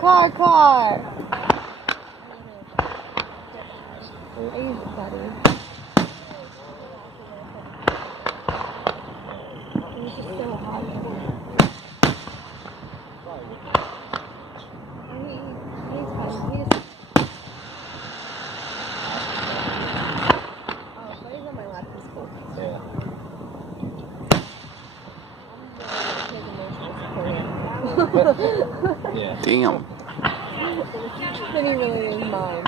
Car. Easy, buddy. This is so hot. He's on my lap. He's cool. Yeah. Damn. Then he really is mine.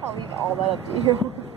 I'll leave all that up to you.